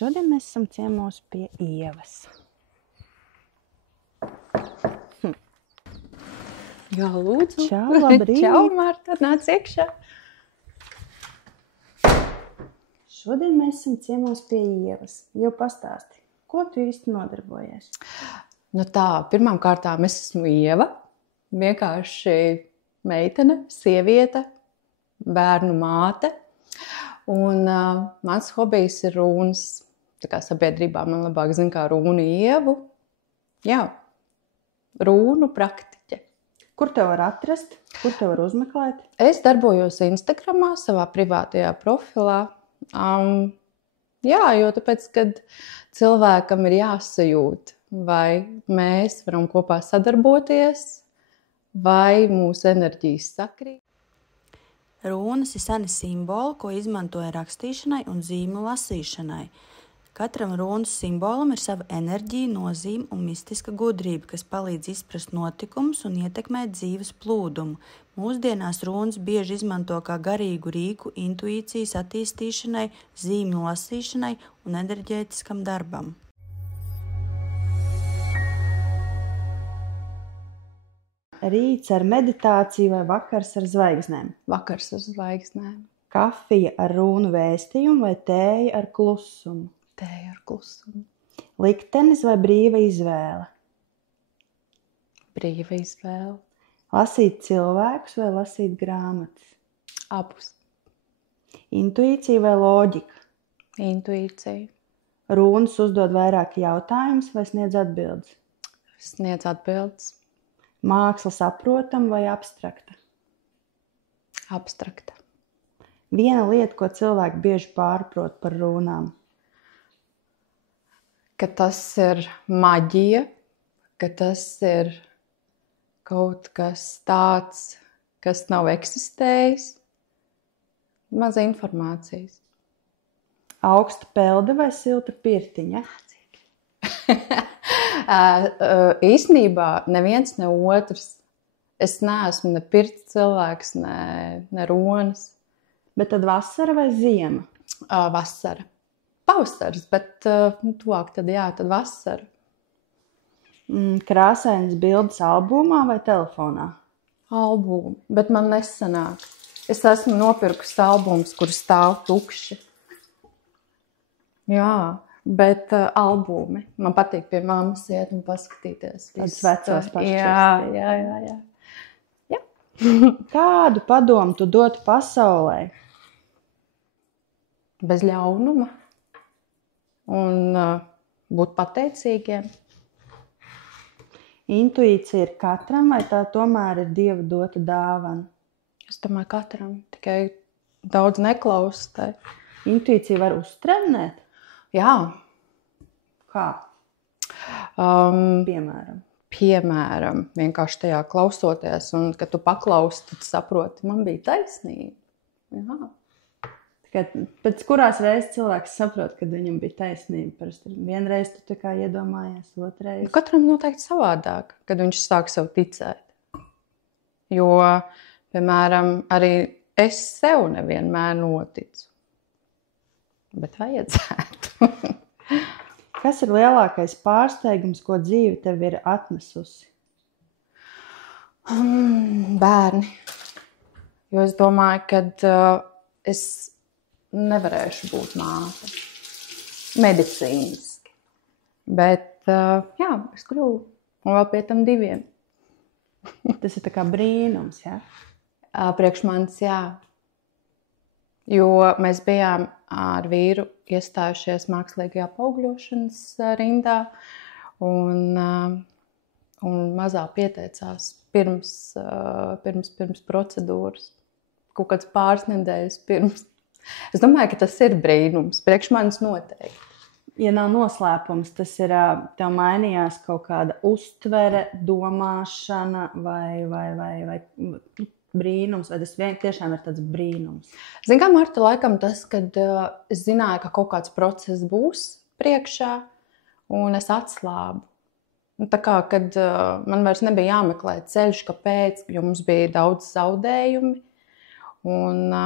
Šodien mēs esam ciemos pie Ievas. Jā, lūdzu. Čau, labrīt. Čau, Marta, nāc iekšā. Šodien mēs esam ciemos pie Ievas. Jau pastāsti, ko tu īsti nodarbojies? Nu tā, pirmām kārtām es esmu Ieva, vienkārši meitene, sieviete, bērnu māte. Un mans hobijs ir rūnas. Tā kā sabiedrībā man labāk zina kā Rūnu Ievu. Jā, rūnu praktiķe. Kur te var atrast? Kur te var uzmeklēt? Es darbojos Instagramā, savā privātajā profilā. Jā, jo tāpēc, kad cilvēkam ir jāsajūt, vai mēs varam kopā sadarboties, vai mūsu enerģijas sakrīt. Rūnas ir seni simboli, ko izmantoja rakstīšanai un zīmju lasīšanai. Katram rūnas simbolam ir sava enerģija, nozīme un mistiska gudrība, kas palīdz izprast notikumus un ietekmēt dzīves plūdumu. Mūsdienās rūnas bieži izmanto kā garīgu rīku intuīcijas attīstīšanai, zīmju lasīšanai un enerģētiskam darbam. Rīts ar meditāciju vai vakars ar zvaigznēm? Vakars ar zvaigznēm. Kafija ar rūnu vēstījumu vai tēja ar klusumu? Tēja ar klusumu. Liktenis vai brīva izvēle? Brīva izvēle. Lasīt cilvēkus vai lasīt grāmatas? Abus. Intuīcija vai loģika? Intuīcija. Rūnas uzdod vairāk jautājumus vai sniedz atbildes? Sniedz atbildes. Māksla saprotama vai abstrakta? Abstrakta. Viena lieta, ko cilvēki bieži pārprot par rūnām. Ka tas ir maģija, ka tas ir kaut kas tāds, kas nav eksistējis. Maz informācijas. Augsta pelde vai silta pirtiņa? Īstenībā neviens, ne otrs. Es neesmu ne pirts cilvēks, ne ronas. Bet tad vasara vai ziema? Vasara. Pavasars, bet tuvāk tad jā, tad vasara. Krāsainas bildes albumā vai telefonā? Albumi, bet man nesanāk. Es esmu nopirkusi albumus, kur stāv tukši. Jā. Bet albumi. Man patīk pie mammas iet un paskatīties. Tāds vecās pašķirs. Jā. Kādu padomu tu dotu pasaulē? Bez ļaunuma. Un būt pateicīgiem. Intuīcija ir katram vai tā tomēr ir Dieva dota dāvana? Es domāju, katram. Tikai daudz neklaustai. Intuīciju var uztrenēt? Jā. Kā? Piemēram, vienkārši tajā klausoties, un kad tu paklausi, tad saproti, man bija taisnība. Jā. Pēc kurās reizes cilvēks saprot, kad viņam bija taisnība? Parasti vienreiz tu tā kā iedomājies, otrreiz. Katram noteikti savādāk, kad viņš sāk sev ticēt. Jo, piemēram, arī es sev nevienmēr noticu. Bet vajadzētu. Kas ir lielākais pārsteigums, ko dzīve tev ir atnesusi? Bērni. Jo es domāju, ka es nevarēšu būt māte. Medicīniski. Bet, jā, es kļuvu. Un vēl pie tam 2. Tas ir tā kā brīnums, jā? Priekš manis, jā. Jo mēs bijām ar vīru iestājušies mākslīgajā paaugļošanas rindā un mazā pieteicās pirms procedūras, kaut kāds pāris nedēļas pirms. Es domāju, ka tas ir brīnums, priekš manis noteikti. Ja nav noslēpums, tas ir, tev mainījās kaut kāda uztvere, domāšana vai brīnums, vai tas tiešām ir tāds brīnums? Zini kā, Marta, laikam tas, kad es zināju, ka kaut kāds process būs priekšā, un es atslābu. Tā kā, kad man vairs nebija jāmeklē ceļš, kāpēc, jo mums bija daudz zaudējumi. Un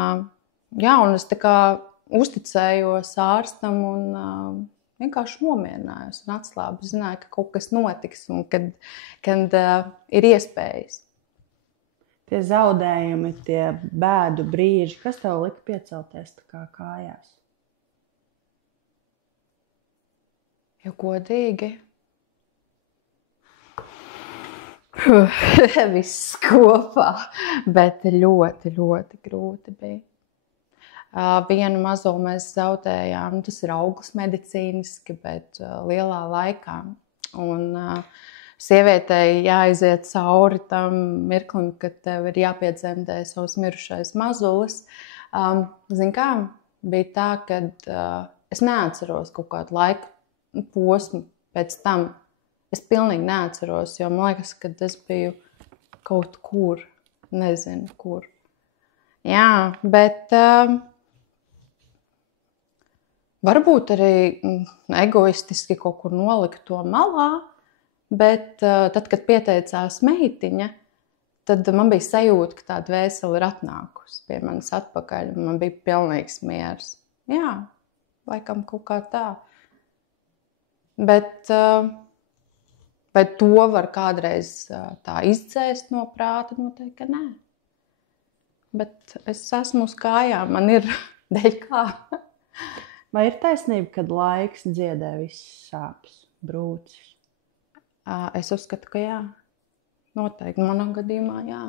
es tā kā uzticējos ārstam un vienkārši nomierinājos un atslābu. Zināju, ka kaut kas notiks un kad ir iespējas. Tie zaudējumi, tie bēdu brīži, kas tev lika piecelties tā kā kājās? Ja godīgi. Viss kopā, bet ļoti, ļoti grūti bija. Vienu mazo mēs zaudējām, tas ir auglis medicīniski, bet lielā laikā. Un sievietei jāaiziet cauri tam mirklim, kad tev ir jāpiedzemdē savs mirušais mazulis. Zin kā, bija tā, kad es neatceros kaut kādu laiku posmu pēc tam. Es pilnīgi neatceros, jo man liekas, ka es biju kaut kur, nezinu kur. Jā, bet varbūt arī egoistiski kaut kur noliku to malā, bet tad, kad pieteicās meitiņa, tad man bija sajūta, ka tā dvēsele ir atnākusi pie manis atpakaļ, un man bija pilnīgs miers. Jā, laikam kaut kā tā. Bet vai to var kādreiz tā izdzēst no prāta? Noteikti, ka nē. Bet es esmu uz kājām, man ir dēļ kā. Vai ir taisnība, kad laiks dziedē visas sāpes, brūces? Es uzskatu, ka jā. Noteikti. Manā gadījumā jā.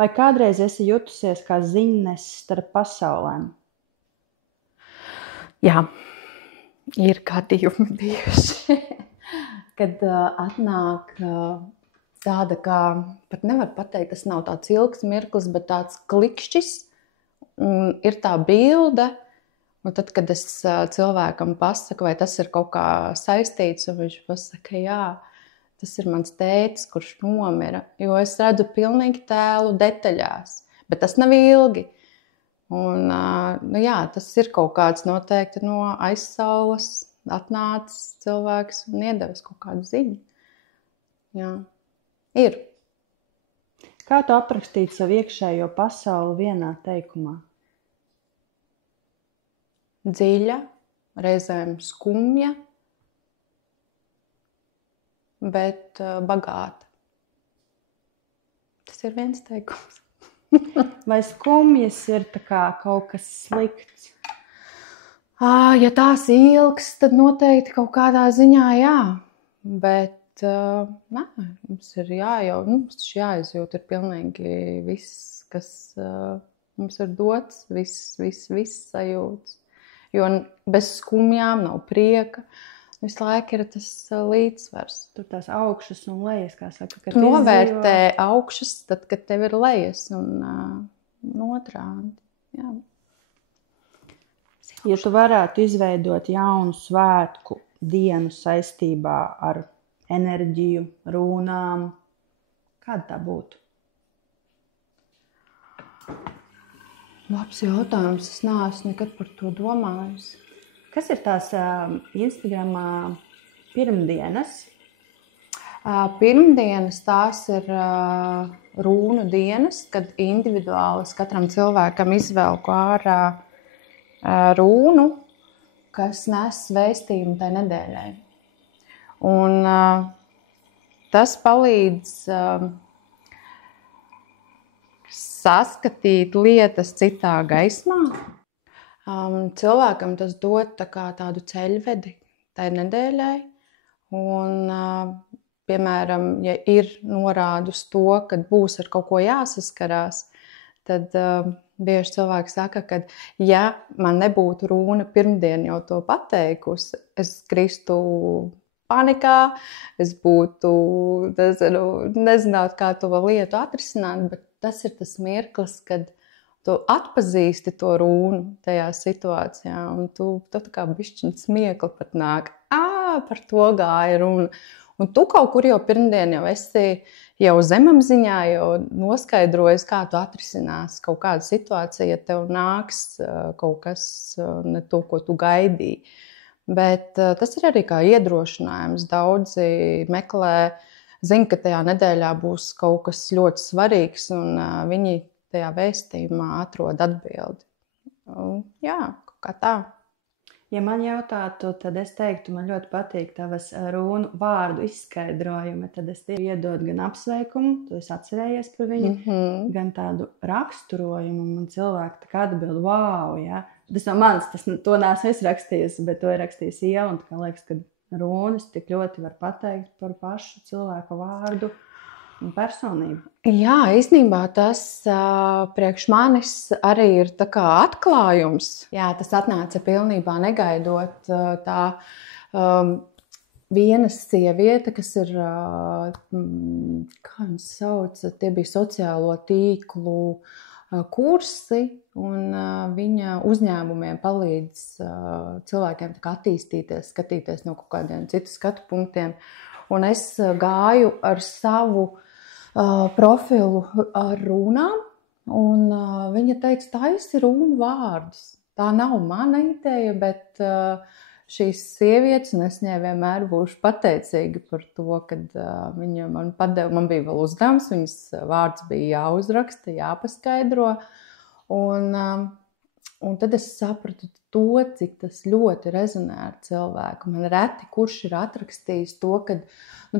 Vai kādreiz esi jutusies kā ziņnesis starp pasaulēm? Jā, ir gadījumi bijuši, kad atnāk tāda kā, pat nevar pateikt, tas nav tāds ilgs mirklis, bet tāds klikšķis, un ir tā bilde, un tad, kad es cilvēkam pasaku, vai tas ir kaut kā saistīts, un viņš pasaka, jā, tas ir mans tētis, kurš nomira, jo es redzu pilnīgi tēlu detaļās, bet tas nav ilgi. Un, jā, tas ir kaut kāds noteikti no aizsaules atnācis cilvēks un iedevis kaut kādu ziņu. Jā, ir. Kā tu aprakstītu savu iekšējo pasauli vienā teikumā? Dziļa, reizēm skumja, bet bagāta. Tas ir viens teikums. Vai skumjas ir tā kā kaut kas slikts? Ja tās ilgs, tad noteikti kaut kādā ziņā jā. Bet nē, mums ir mums jāizjūt ir pilnīgi viss, kas mums ir dots, viss sajūtas. Jo bez skumjām nav prieka. Visu laiku ir tas līdzsvars. Tur tās augšas un lejas, kā saka. Tu novērtē augšas, tad, kad tev ir lejas un otrādi. Jā. Ja tu varētu izveidot jaunu svētku dienu saistībā ar enerģiju, runām, kāda tā būtu? Labs jautājums. Es neesmu nekad par to domājis. Kas ir tās Instagramā pirmdienas? Pirmdienas tās ir rūnu dienas, kad individuāli katram cilvēkam izvelku ārā rūnu, kas nes vēstījumu tai nedēļai. Un tas palīdz saskatīt lietas citā gaismā. Cilvēkam tas dod tādu ceļvedi tai nedēļai. Un, piemēram, ja ir norāda uz to, ka būs ar kaut ko jāsaskarās, tad bieži cilvēki saka, ka ja man nebūtu runa pirmdien jau to pateikusi, es kristu panikā, es būtu, nezinātu, kā to lietu atrisināt, bet tas ir tas mirklis, kad tu atpazīsti to runu tajā situācijā, un tu kā bišķiņ smiekli pat nāk. Par to gāja runa. Un tu kaut kur jau pirmdien jau esi jau zemapziņā, jau noskaidrojis, kā tu atrisinās kaut kādu situāciju, ja tev nāks kaut kas ne to, ko tu gaidīji. Bet tas ir arī kā iedrošinājums. Daudzi meklē zina, ka tajā nedēļā būs kaut kas ļoti svarīgs, un viņi tajā vēstījumā atrod atbildi. Jā, kaut kā tā. Ja man jautātu, tad es teiktu, man ļoti patīk tavas runu vārdu izskaidrojumi. Tad es tev iedodu gan apsveikumu, tu esi atcerējies par viņu, gan tādu raksturojumu. Un cilvēki tā kā atbild, wow, ja? Tas no manis, to neesmu es rakstījusi, bet to ir rakstījusi Ieva. Un tā kā liekas, ka runas tik ļoti var pateikt par pašu cilvēku vārdu un personību. Jā, īstenībā tas priekš manis arī ir tā kā atklājums. Jā, tas atnāca pilnībā negaidot. Tā viena sieviete, kas ir, kā viņas sauc, tie bija sociālo tīklu kursi, un viņa uzņēmumiem palīdz cilvēkiem tā kā attīstīties, skatīties no kaut kādiem citu skatu punktiem. Un es gāju ar savu profilu ar runām, un viņa teica, taisi runu vārdus. Tā nav mana ideja, bet šīs sievietes, un es viņai vienmēr būšu pateicīga par to, kad viņa man padeva, man bija vēl uzdevums, viņas vārds bija jāuzraksta, jāpaskaidro, un tad es sapratu to, cik tas ļoti rezonē ar cilvēku. Man reti, kurš ir atrakstījis to, ka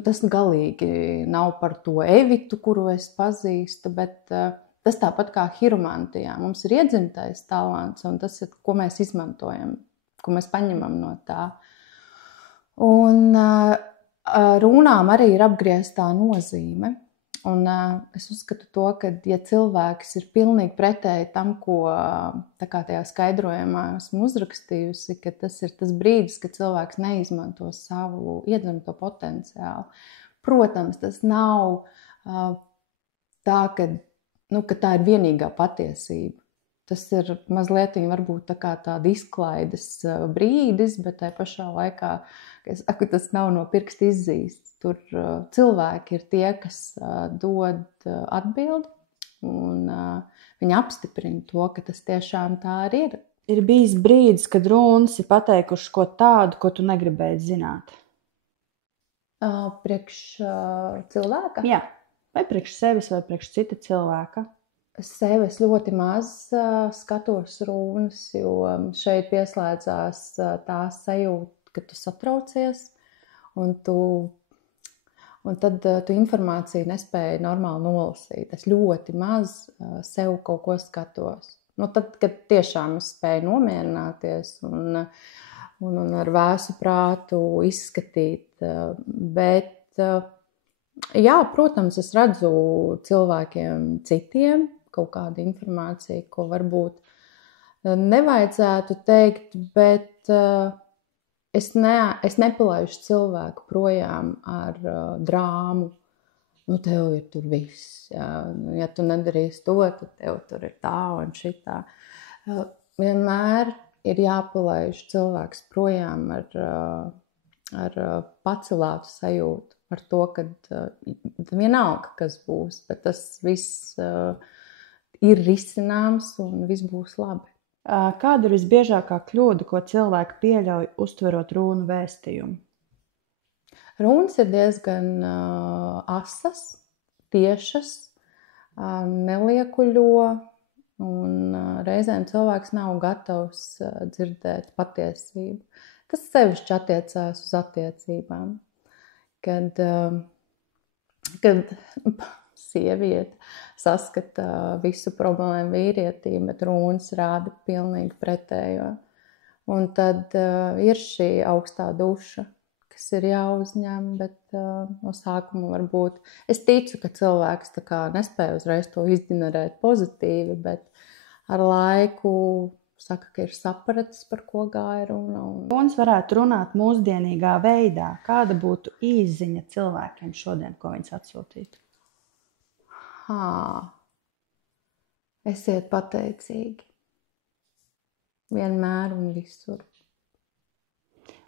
tas galīgi nav par to Evitu, kuru es pazīstu, bet tas tāpat kā hiromantijā. Mums ir iedzimtais talants, un tas ir, ko mēs izmantojam, ko mēs paņemam no tā. Un runām arī ir apgrieztā nozīme. Un es uzskatu to, ka ja cilvēks ir pilnīgi pretēji tam, ko tā kā tajā skaidrojumā esmu uzrakstījusi, ka tas ir tas brīdis, kad cilvēks neizmanto savu iedzimto potenciālu. Protams, tas nav tā, ka tā ir vienīgā patiesība. Tas ir mazliet varbūt tā kā tāda izklaides brīdis, bet tajā pašā laikā, es saku, tas nav no pirksta izzīsts. Tur cilvēki ir tie, kas dod atbildi, un viņi apstiprina to, ka tas tiešām tā arī ir. Ir bijis brīdis, kad runas ir pateikuši ko tādu, ko tu negribēji zināt? Priekš cilvēka? Jā, vai priekš sevis, vai priekš cita cilvēka? Sevis ļoti maz skatos runas, jo šeit pieslēdzās tā sajūta, ka tu satraucies, un tad tu informāciju nespēji normāli nolasīt. Es ļoti maz sev kaut ko skatos. Tad, kad tiešām es spēju nomierināties un ar vēsu prātu izskatīt. Bet, jā, protams, es redzu cilvēkiem citiem kaut kādu informāciju, ko varbūt nevajadzētu teikt, bet es nepalaišu cilvēku projām ar drāmu. Tev ir tur viss. Ja tu nedarīsi to, tad tev tur ir tā un šitā. Vienmēr ir jāpalaiž cilvēks projām ar pacelātu sajūtu. Par to, ka vienalga, kas būs, bet tas viss ir risināms un viss būs labi. Kāda ir visbiežākā kļūda, ko cilvēki pieļauj, uztverot runu vēstījumu? Runas ir diezgan asas, tiešas, neliekuļo, un reizēm cilvēks nav gatavs dzirdēt patiesību. Tas sevišķi attiecās uz attiecībām. Kad sieviete saskata visu problēmu vīrietīm, bet runas rāda pilnīgi pretējo. Un tad ir šī augstā duša, kas ir jāuzņem, bet no sākuma varbūt. Es ticu, ka cilvēks tā kā nespēja uzreiz to izģenerēt pozitīvi, bet ar laiku saka, ka ir sapratis, par ko gāja runa. Runas varētu runāt mūsdienīgā veidā. Kāda būtu īsziņa cilvēkiem šodien, ko viņas atsūtītu? Esiet pateicīgi. Vienmēr un visur.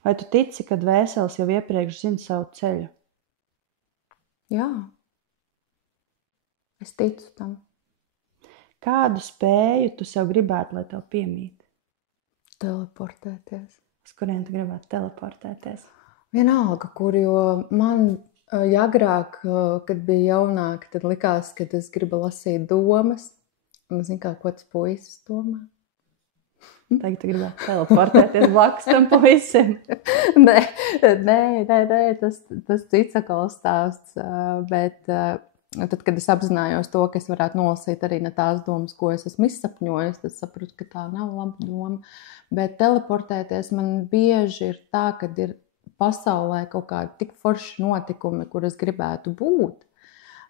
Vai tu tici, ka dvēseles jau iepriekš zina savu ceļu? Jā. Es ticu tam. Kādu spēju tu sev gribētu, lai tev piemīt? Teleportēties. Uz kurien tu gribētu teleportēties? Vienalga, kur, jo man Ja agrāk, kad bija jaunāka, tad likās, ka es gribu lasīt domas. Un zinu, ko tas puisis domā. Tagad tu gribētu teleportēties blakus tam puisim. Nē, tas cits atkal stāsts. Bet tad, kad es apzinājos to, ka es varētu nolasīt arī ne tās domas, ko es esmu izsapņojis, tad sapratu, ka tā nav laba doma. Bet teleportēties man bieži ir tā, kad ir pasaulē kaut kādi tik forši notikumi, kur es gribētu būt,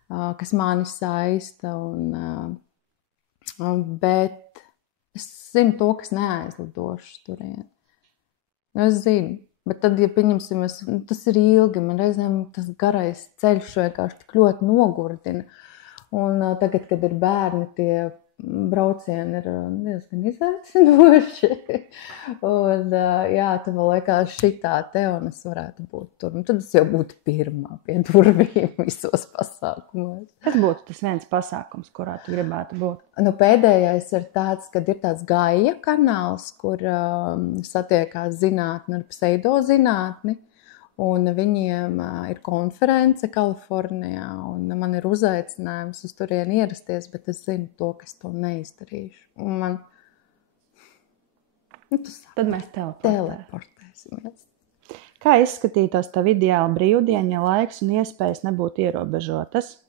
kas mani saista. Bet es zinu to, kas neaizlidošu turien. Es zinu, bet tad, ja pieņemsim, tas ir ilgi, man reizēm tas garais ceļš vienkārši tik ļoti nogurdina. Un tagad, kad ir bērni, tie braucieni ir diezgan izaicinoši. Un tad man liekas šitā te, un es varētu būt tur. Un tad es jau būtu pirmā pie durvīm visos pasākumos. Kas būtu tas viens pasākums, kurā tu gribētu būt? Pēdējais ir tāds, kad ir tāds Gaia kanāls, kur satiekās zinātne ar pseidozinātni. Un viņiem ir konference Kalifornijā, un man ir uzaicinājums uz turieni ierasties, bet es zinu to, ka es to neizdarīšu. Un man... Tad mēs teleportēsimies. Kā izskatītos tavu ideālu brīvdienu, ja laiks un iespējas nebūtu ierobežotas?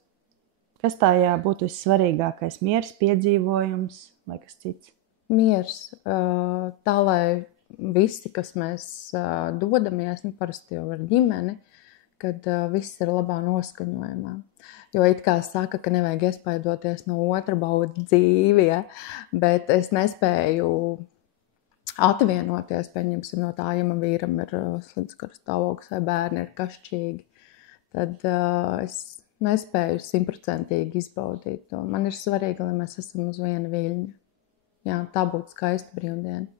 Kas tajā būtu vissvarīgākais? Miers, piedzīvojums vai kas cits? Miers. Tā, lai visi, kas mēs dodamies, parasti jau ar ģimeni, kad viss ir labā noskaņojumā. Jo it kā saka, ka nevajag iespaidoties no otra, baudi dzīvi, ja? Bet es nespēju atvienoties, pieņemsim no tā, ja man vīram ir slidsgaras stāvoklis vai bērni ir kašķīgi, tad es nespēju 100% izbaudīt to. Man ir svarīgi, lai mēs esam uz viena viļņa. Jā, tā būtu skaista brīvdiena.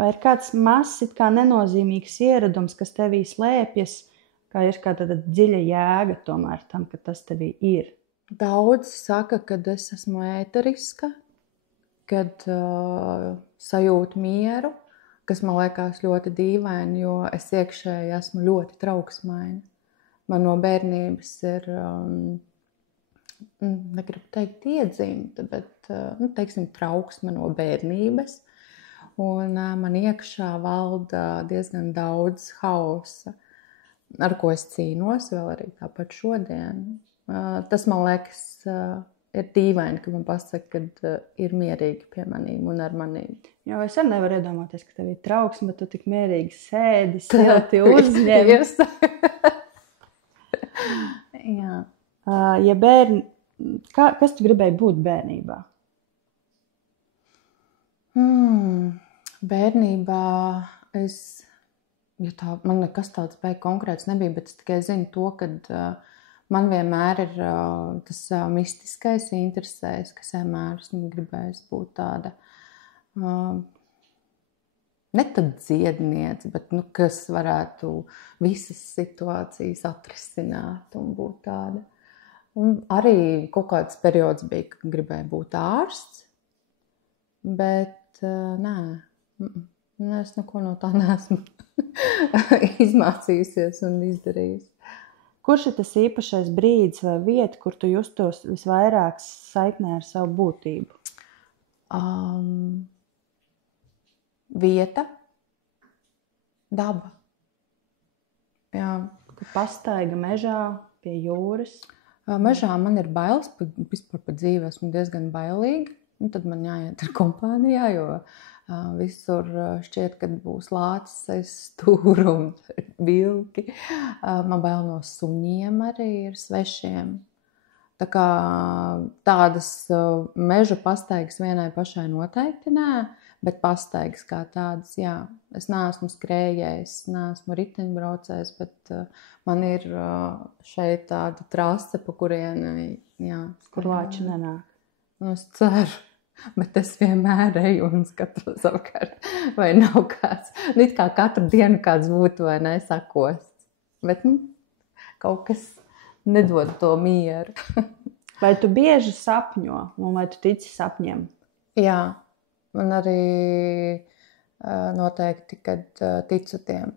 Vai ir kāds mazs, kā nenozīmīgs ieradums, kas tevī slēpjas, kā ir kā tāda dziļa jēga tomēr tam, ka tas tevī ir? Daudz saka, kad es esmu ēteriska, kad sajūtu mieru, kas man liekas ļoti dīvaini, jo es iekšēji esmu ļoti trauksmaina. Man no bērnības ir, negribu teikt iedzimta, bet, teiksim, trauksme no bērnības. Un man iekšā valda diezgan daudz hausa, ar ko es cīnos vēl arī tāpat šodien. Tas, man liekas, ir dīvaini, ka man pasaka, kad ir mierīgi pie manīm un ar manīm. Jo es arī nevaru iedomāties, ka tev ir trauksme, bet tu tik mierīgi sēdi, silti uzņemies. Jā. Ja bērni, kas tu gribēji būt bērnībā? Bērnībā man nekas tāds baigi konkrēts nebija, bet es tikai zinu to, ka man vienmēr ir tas mistiskais interesēs, kas vienmēr esmu gribējis būt tāda, ne tad dziedniece, bet kas varētu visas situācijas atrisināt un būt tāda. Un arī kaut kāds periods bija, kad gribēju būt ārsts, bet nē, es neko no tā neesmu izmācījusies un izdarījusi. Kurš ir tas īpašais brīdis vai vieta, kur tu justos visvairāk saiknē ar savu būtību? Vieta, daba. Jā. Pastaiga mežā, pie jūras? Mežā man ir bailes, vispār par dzīvi esmu diezgan bailīga. Un tad man jāiet ar kompānijā, jo visur šķiet, kad būs lācis aiz stūra un vilki. Man bail no suņiem arī ir svešiem. Tā kā tādas meža pastaigas vienai pašai noteikti nē, bet pastaigas kā tādas, jā. Es neesmu skrējējis, neesmu riteņbraucējis, bet man ir šeit tāda trase, pa kurieni, jā. Kur lāči nenāk. Es ceru. Bet es vienmēr eju un skatos apkārt, vai nav kāds. It kā katru dienu kāds būtu vai ne sakosts. Bet kaut kas nedod to mieru. Vai tu bieži sapņo un vai tu tici sapņiem? Jā, man arī noteikti, kad ticu tiem.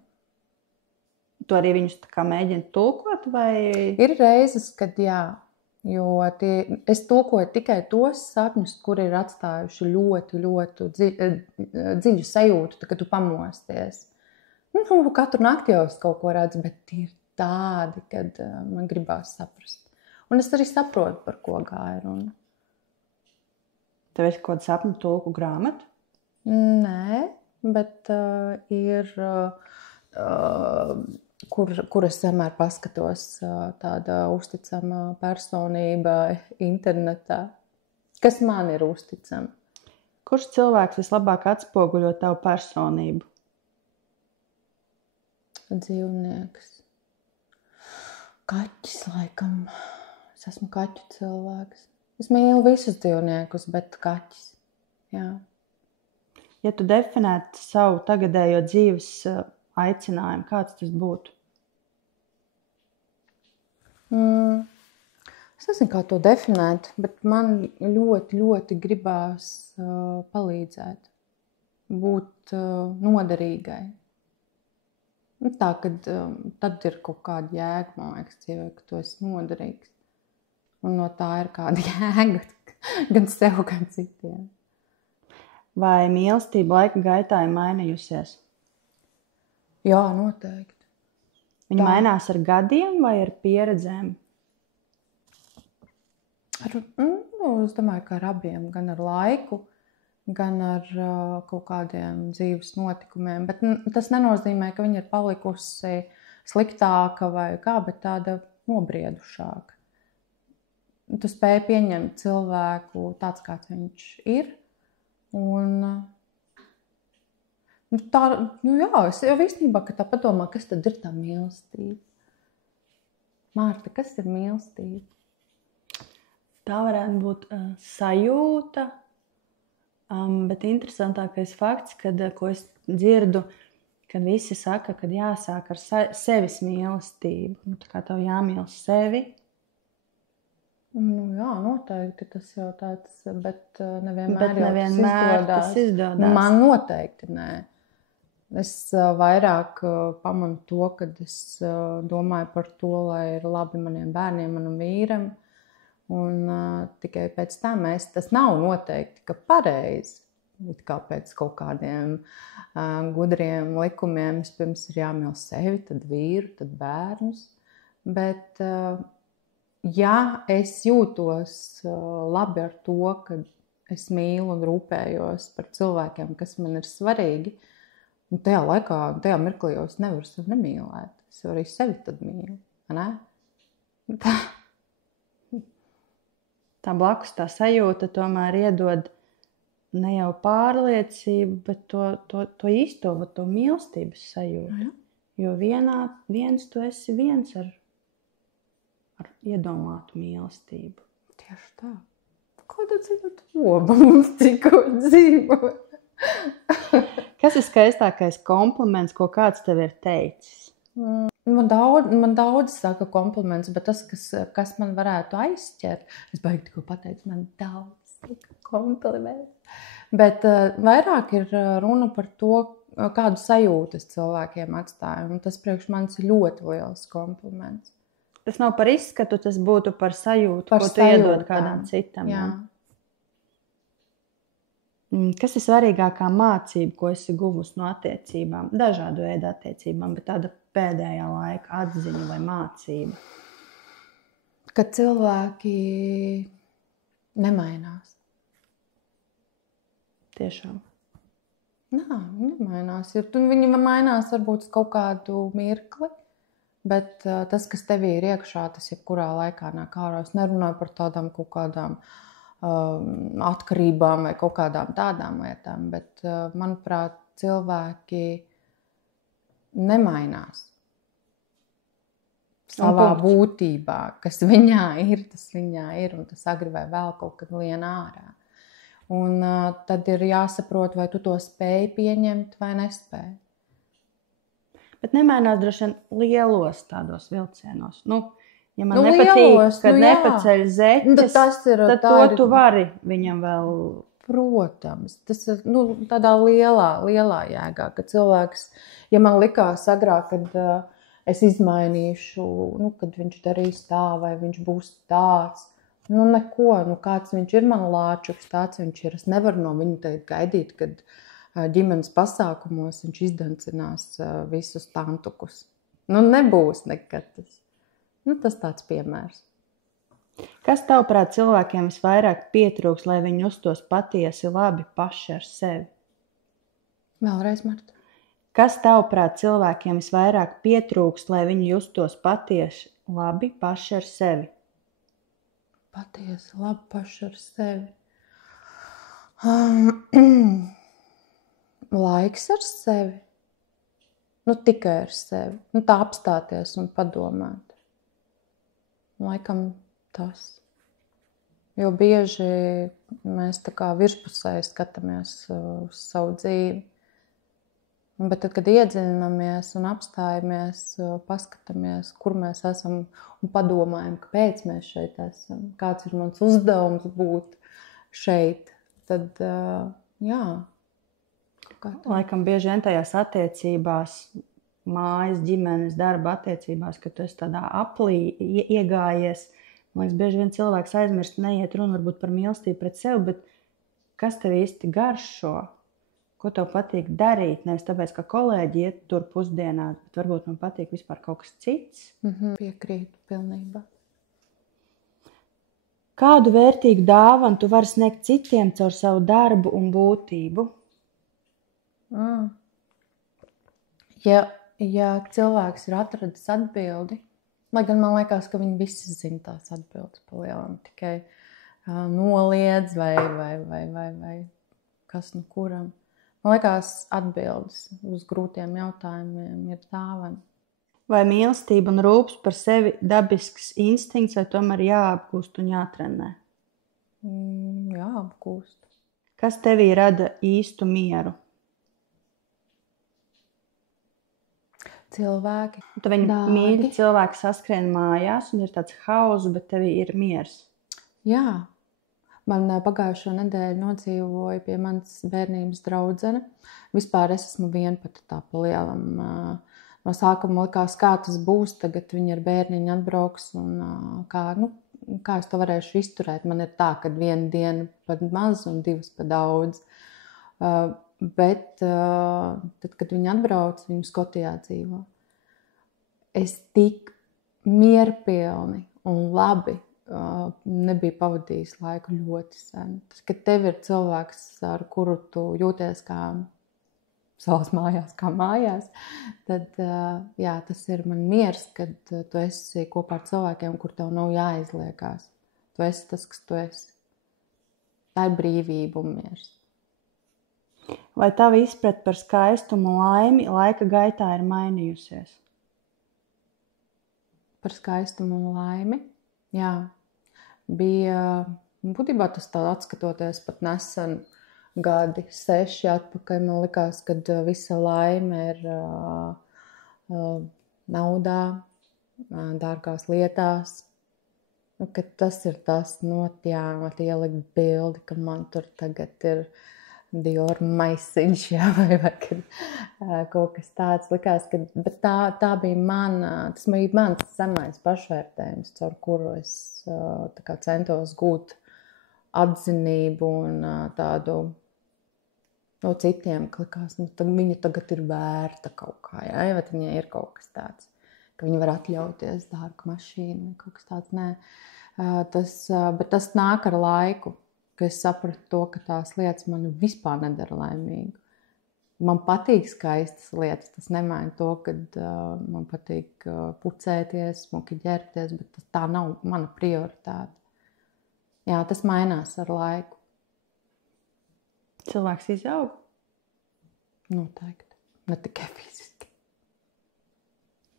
Tu arī viņus tā kā mēģini tulkot, vai? Ir reizes, kad jā, jo es tulkoju tikai tos sapņus, kuri ir atstājuši ļoti, ļoti dziļu sajūtu, kad tu pamosties. Katru nakti jau es kaut ko redzu, bet ir tādi, kad man gribās saprast. Un es arī saprotu, par ko gāja runa. Tev ir kaut kāda sapņu tulku grāmata? Nē, bet ir, kur es vienmēr paskatos, tāda uzticama personība internetā. Kas man ir uzticama? Kurš cilvēks vislabāk atspoguļo tavu personību? Dzīvnieks. Kaķis, laikam. Es esmu kaķu cilvēks. Es mīlu visus dzīvniekus, bet kaķis. Jā. Ja tu definētu savu tagadējo dzīves aicinājumu, kāds tas būtu? Es nezinu, kā to definēt, bet man ļoti, ļoti gribās palīdzēt, būt noderīgai. Tā, kad tad ir kaut kāda jēga, man liekas, dzīvē, ka tu esi noderīgs. Un no tā ir kāda jēga gan sev, gan citiem. Vai mīlestība laika gaitā ir mainījusies? Jā, noteikti. Viņa mainās ar gadiem vai ar pieredzēm? Es domāju, ka ar abiem, gan ar laiku, gan ar kaut kādiem dzīves notikumiem. Bet tas nenozīmē, ka viņa ir palikusi sliktāka vai kā, bet tāda nobriedušāka. Tu spēj pieņemt cilvēku tāds, kāds viņš ir. Un tā, jā, es jau īstenībā, ka tā padomā, kas tad ir tā mīlestība. Mārta, kas ir mīlestība? Tā varētu būt sajūta, bet interesantākais fakts, ko es dzirdu, kad visi saka, kad jāsāk ar sevis mīlestību. Tā kā tev jāmīl sevi. Jā, noteikti tas jau tāds, bet nevienmēr tas izdodas. Man noteikti nē. Es vairāk pamanu to, kad es domāju par to, lai ir labi maniem bērniem, manam vīram. Un tikai pēc tam tas nav noteikti, ka pareizi. Kā pēc kaut kādiem gudriem likumiem vispirms ir jāmīl sevi, tad vīru, tad bērnus. Bet ja es jūtos labi ar to, ka es mīlu un rūpējos par cilvēkiem, kas man ir svarīgi, un tajā laikā, tajā mirklī jau es nevaru sevi nemīlēt. Es arī sevi tad mīlu, ne? Tā blakus tā sajūta tomēr iedod ne jau pārliecību, bet to īsto, to mīlestības sajūtu. Jo viens tu esi viens ar iedomātu mīlestību. Tieši tā. Kāda dzīvo loba mums tikko dzīvo? Kas ir skaistākais kompliments, ko kāds tev ir teicis? Man daudz saka kompliments, bet tas, kas man varētu aizķert, es baigi tikko pateicu, man daudz saka kompliments. Bet vairāk ir runa par to, kādu sajūtas cilvēkiem atstāja. Un tas priekš manis ir ļoti liels kompliments. Tas nav par izskatu, tas būtu par sajūtu, ko tu iedod kādam citam. Jā. Kas ir svarīgākā mācība, ko esi guvusi no attiecībām? Dažādu veidu attiecībām, bet tāda pēdējā laika atziņa vai mācība? Ka cilvēki nemainās. Tiešām. Nā, nemainās. Viņi mainās varbūt kaut kādu mirkli. Bet tas, kas tevī ir iekšā, tas jebkurā laikā nāk ārā. Es nerunāju par tādām kaut kādām atkarībām vai kaut kādām tādām lietām, bet, manuprāt, cilvēki nemainās savā būtībā. Kas viņā ir, tas viņā ir, un tas agri vai vēl kaut kad lien ārā. Un tad ir jāsaprot, vai tu to spēj pieņemt vai nespēj. Bet nemainās droši vien lielos tādos vilcienos. Ja man nepatīk, kad nepaceļ zeķes, tad to tu vari viņam vēl... Protams, tas ir tādā lielā jēgā, ka cilvēks, ja man likās agrāk, kad es izmainīšu, kad viņš darīs tā, vai viņš būs tāds. Neko, kāds viņš ir man lāčuks, tāds viņš ir. Es nevaru no viņa teikt gaidīt, kad ģimenes pasākumos viņš izdancinās visus tantukus. Nebūs nekad tas. Tas tāds piemērs. Kas tavuprāt cilvēkiem visvairāk pietrūks, lai viņi justos patiesi labi paši ar sevi? Vēlreiz, Marta. Kas tavuprāt cilvēkiem visvairāk pietrūks, lai viņi justos patiesi labi paši ar sevi? Patiesi labi paši ar sevi. Laiks ar sevi. Tikai ar sevi. Tā apstāties un padomāt. Laikam tas. Jo bieži mēs tā kā virspusēji skatāmies uz savu dzīvi. Bet tad, kad iedziļinamies un apstājamies, paskatāmies, kur mēs esam un padomājam, kāpēc mēs šeit esam, kāds ir mans uzdevums būt šeit, tad jā. Laikam bieži vien tajās attiecībās, mājas, ģimenes, darba attiecībās, kad tu esi tādā aplī iegājies, man liekas, bieži vien cilvēks aizmirst, neiet runa varbūt par mīlestību pret sevi, bet kas tev īsti garšo? Ko tev patīk darīt? Nevis tāpēc, ka kolēģi iet tur pusdienās, bet varbūt man patīk vispār kaut kas cits. Piekrītu pilnībā. Kādu vērtīgu dāvanu tu vari sniegt citiem caur savu darbu un būtību? Ja cilvēks ir atradis atbildi, lai gan man liekas, ka viņi visi zina tās atbildes palielam, tikai noliedz vai kas kuram. Man liekas, atbildes uz grūtiem jautājumiem ir dāvana. Vai mīlestība un rūpes par sevi dabisks instinkts, vai tomēr jāapgūst un jātrenē? Jāapgūst. Kas tevī rada īstu mieru? Cilvēki. Tu viņi mīļi cilvēki saskrien mājās un ir tāds hauss, bet tevī ir miers. Jā. Man pagājušo nedēļu nodzīvoja pie manas bērnības draudzene. Vispār es esmu vienpata tā palielam. No sākuma likās, kā tas būs, tagad viņi ar bērniņu atbrauks un kā es to varēšu izturēt. Man ir tā, ka viena diena pat maz un divas pat daudz. Bet tad, kad viņi atbrauc, viņi Skotijā dzīvo. Es tik mierpilni un labi nebija pavadījis laiku ļoti sen. Tas, kad tev ir cilvēks, ar kuru tu jūties kā savās mājās, kā mājās, tad tas ir man miers, kad tu esi kopā ar cilvēkiem, kur tev nav jāizliekās. Tu esi tas, kas tu esi. Tā ir brīvība un miers. Vai tava izpratne par skaistumu un laimi laika gaitā ir mainījusies? Par skaistumu un laimi? Jā. Bija, būtībā tas tā atskatoties pat nesen gadi 6 atpakaļ, man likās, kad visa laime ir naudā, dārgās lietās. Kad tas ir tas, ielikt bildi, ka man tur tagad ir Dior maisiņš, vai kad kaut kas tāds likās, bet tā bija tas bija mans zemais pašvērtējums, caur kuru es centos gūt atzinību un tādu no citiem, ka likās, viņa tagad ir vērta kaut kā, vai viņai ir kaut kas tāds, ka viņa var atļauties dārgu mašīnu vai kaut kas tāds, nē. Bet tas nāk ar laiku. Ka es sapratu to, ka tās lietas man vispār nedara laimīgu. Man patīk skaistas lietas, tas nemaina to, kad man patīk pucēties, smuki ģērbties, bet tā nav mana prioritāte. Jā, tas mainās ar laiku. Cilvēks izaug? Noteikti. Ne tikai fiziski.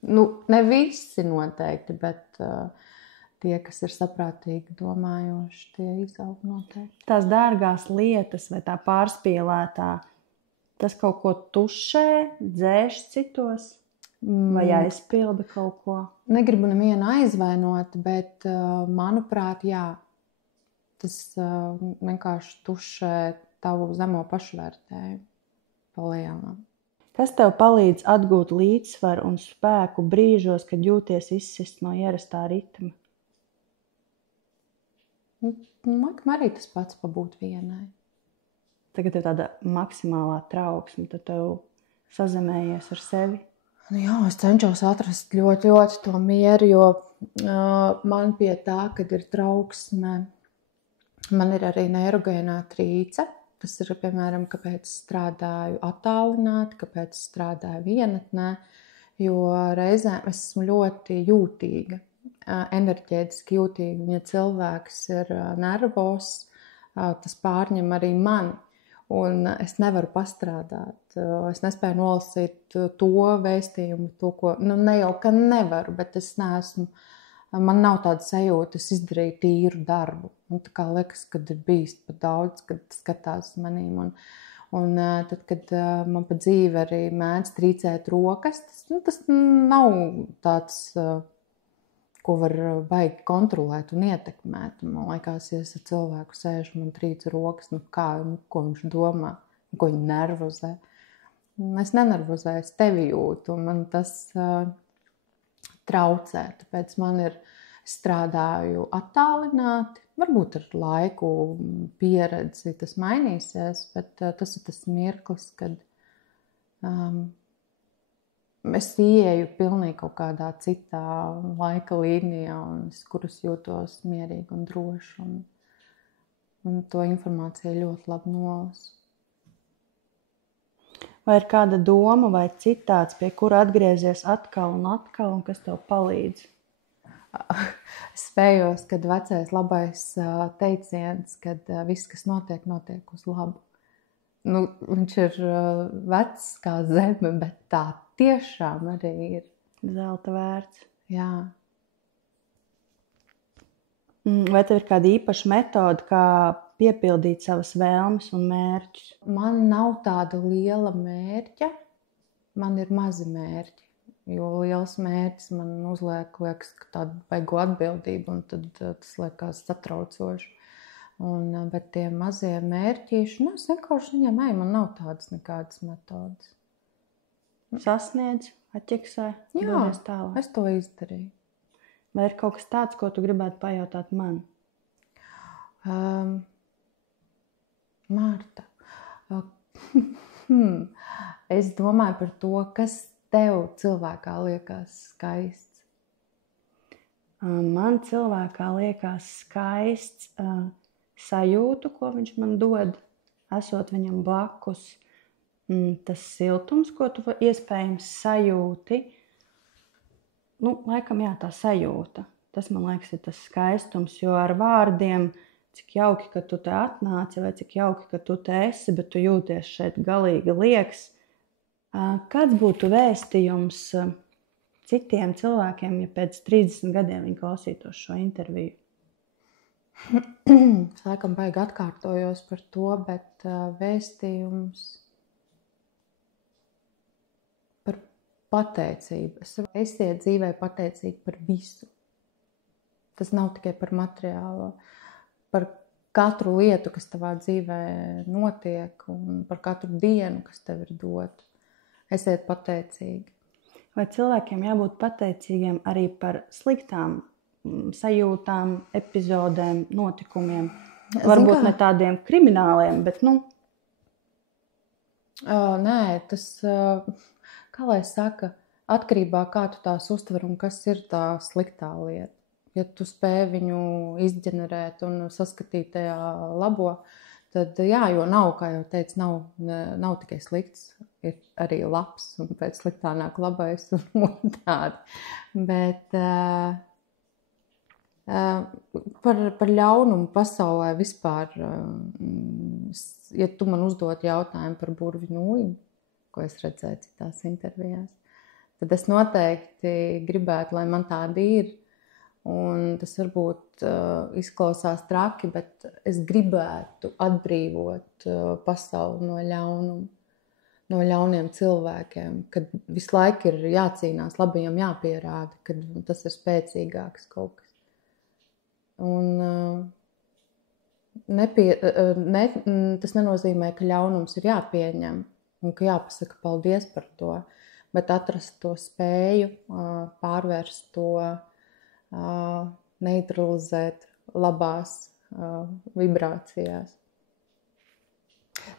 Ne visi noteikti, bet tie, kas ir saprātīgi domājoši, tie izaug noteikti. Tās dārgās lietas vai tā pārspīlētā, tas kaut ko tušē, dzēš citos vai aizpilda kaut ko? Negribu nevienu aizvainot, bet manuprāt, jā, tas vienkārši tušē tavu zemo pašvērtējumu palielinām. Kas tev palīdz atgūt līdzsvaru un spēku brīžos, kad jūties izsist no ierastā ritma? Man arī tas pats pabūt vienai. Tagad ir tāda maksimālā trauksme, tad tev sazemējies ar sevi. Jā, es cenšos atrast ļoti, ļoti to mieru, jo man pie tā, kad ir trauksme, man ir arī neirogēnā trīce. Tas ir, piemēram, kāpēc strādāju attālināti, kāpēc strādāju vienatnē, jo reizēm es esmu ļoti jūtīga, enerģētiski jūtīga. Un, ja cilvēks ir nervos, tas pārņem arī mani. Un es nevaru pastrādāt, es nespēju nolasīt to vēstījumu, to, ko, ne jau, ka nevaru, bet es neesmu, man nav tāda sajūta, es izdarīju tīru darbu. Un tā kā liekas, kad ir bijis pat daudz, kad skatās manīm. Un tad, kad man pa dzīvi arī mēdz trīcēt rokas, tas nav tāds, ko var baigi kontrolēt un ietekmēt. Man liekas, ja es ar cilvēku sēžu, man trīca rokas, ko viņš domā, ko viņa nervozē. Es nenervozēju, es tevi jūtu, un man tas traucē. Tāpēc man ir strādāju attālināti, varbūt ar laiku pieredzi tas mainīsies, bet tas ir tas mirklis, kad es ieeju pilnīgi kaut kādā citā laika līnijā, kuras jūtos mierīgi un droši, un to informāciju ļoti labi nolasu. Vai ir kāda doma vai citāts, pie kura atgriezies atkal, un kas tev palīdz? Es spējos, kad vecais labais teiciens, kad viss, kas notiek, notiek uz labu. Viņš ir vecs kā zeme, bet tā tiešām arī ir. Zelta vērts. Jā. Vai tev ir kāda īpaša metode, kā piepildīt savas vēlmes un mērķus? Man nav tāda liela mērķa, man ir mazi mērķi. Jo liels mērķis man liekas, ka tāda baigo atbildība, un tad tas liekas satraucoši. Bet tie mazie mērķīši, es vienkārši viņam eju, man nav tādas nekādas metodas. Sasniedz, atķeksē, dodies tālāk. Es to izdarīju. Vai ir kaut kas tāds, ko tu gribētu pajautāt man? Marta, es domāju par to, kas tev cilvēkā liekas skaists? Man cilvēkā liekas skaists sajūtu, ko viņš man dod, esot viņam blakus. Tas siltums, ko tu iespējams sajūti. Laikam jā, tā sajūta. Tas, man liekas, ir tas skaistums, jo ar vārdiem, cik jauki, ka tu te atnāci, vai cik jauki, ka tu te esi, bet tu jūties šeit galīgi lieks. Kāds būtu vēstījums citiem cilvēkiem, ja pēc 30 gadiem viņi klausītos šo interviju? Es laikam baigi atkārtojos par to, bet vēstījums par pateicību. Esiet dzīvē pateicīgi par visu. Tas nav tikai par materiālo, par katru lietu, kas tavā dzīvē notiek, un par katru dienu, kas tev ir dota. Esiet pateicīgi. Vai cilvēkiem jābūt pateicīgiem arī par sliktām sajūtām, epizodēm, notikumiem? Varbūt ne tādiem krimināliem, bet Nē, tas, kā lai saka, atkarībā kā tu tās uztver un kas ir tā sliktā lieta. Ja tu spēj viņu izģenerēt un saskatīt tajā labo, tad jā, jo nav, kā jau teicu, nav tikai slikts, ir arī labs, un pēc sliktā nāk labais un tādi. Bet par ļaunumu pasaulē vispār, ja tu man uzdot jautājumu par burvju nūju, ko es redzēju citās intervijās, tad es noteikti gribētu, lai man tāda ir. Un tas varbūt izklausās traki, bet es gribētu atbrīvot pasauli no ļaunuma, no ļauniem cilvēkiem, kad visu laiku ir jācīnās, labajam jāpierāda, kad tas ir spēcīgāks kaut kas. Un tas nenozīmē, ka ļaunums ir jāpieņem. un ka jāpasaka paldies par to, bet atrast to spēju, pārvērst to, neutralizēt labās vibrācijās.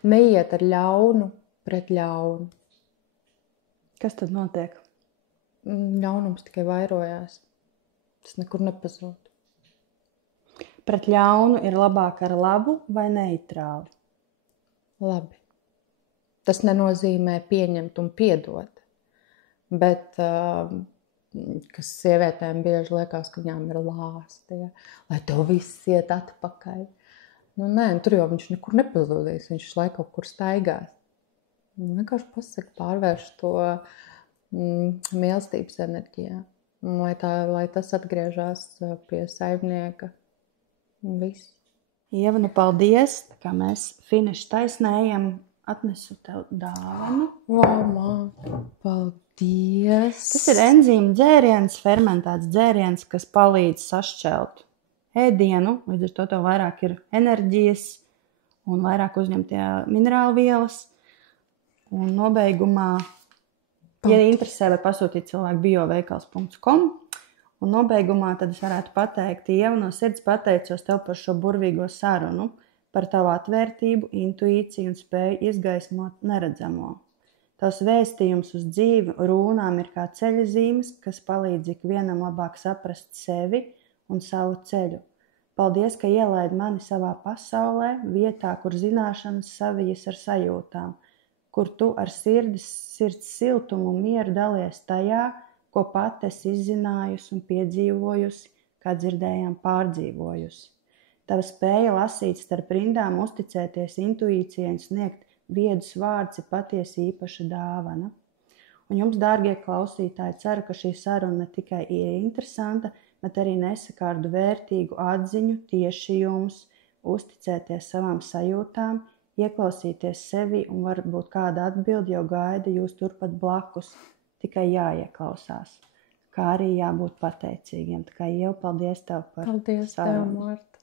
Neiet ar ļaunu pret ļaunu. Kas tad notiek? Ļaunums tikai vairojās. Tas nekur nepazūd. Pret ļaunu ir labāk ar labu vai neitrāli? Labi. Tas nenozīmē pieņemt un piedot. Bet, kas sievietēm bieži liekas, ka viņām ir lāsti, ja? Lai tev viss iet atpakaļ. Nu, nē, tur jau viņš nekur nepazudīs, viņš laiku kaut kur staigās. Vienkārši pasaka, pārvērš to mīlestības enerģijā. Lai tas atgriežas pie saimnieka. Viss. Ieva, nu paldies, tā kā mēs finišu taisnējam, atnesu tev dāvanu. Māte, paldies! Tas ir enzīmu dzēriens, fermentēts dzēriens, kas palīdz sašķelt ēdienu, līdz ar to tev vairāk ir enerģijas un vairāk uzņemtie minerālu vielas. Un nobeigumā, ja interesē, var pasūtīt cilvēku bioveikals.com. Un nobeigumā tad es varētu pateikt, Ieva, no sirds pateicos tev par šo burvīgo sarunu, par tavu atvērtību, intuīciju un spēju izgaismot neredzamo. Tavs vēstījums uz dzīvi rūnām ir kā ceļazīmes, kas palīdz ikvienam labāk saprast sevi un savu ceļu. Paldies, ka ielaid mani savā pasaulē, vietā, kur zināšanas savijas ar sajūtām, kur tu ar sirds siltumu un mieru dalies tajā, ko pat esi izzinājusi un piedzīvojusi, kā dzirdējām pārdzīvojusi. Tava spēja lasīt starp rindām, uzticēties intuīcijai un sniegt viedus vārdus ir patiesi īpaša dāvana. Un jums, dārgie klausītāji, ceru, ka šī saruna ne tikai ir interesanta, bet arī nesakārdu vērtīgu atziņu tieši jums, uzticēties savām sajūtām, ieklausīties sevi un varbūt kāda atbilde jau gaida jūs turpat blakus. Tikai jāieklausās, kā arī jābūt pateicīgiem. Tā kā Ieva, paldies tev par Paldies tev, Marta.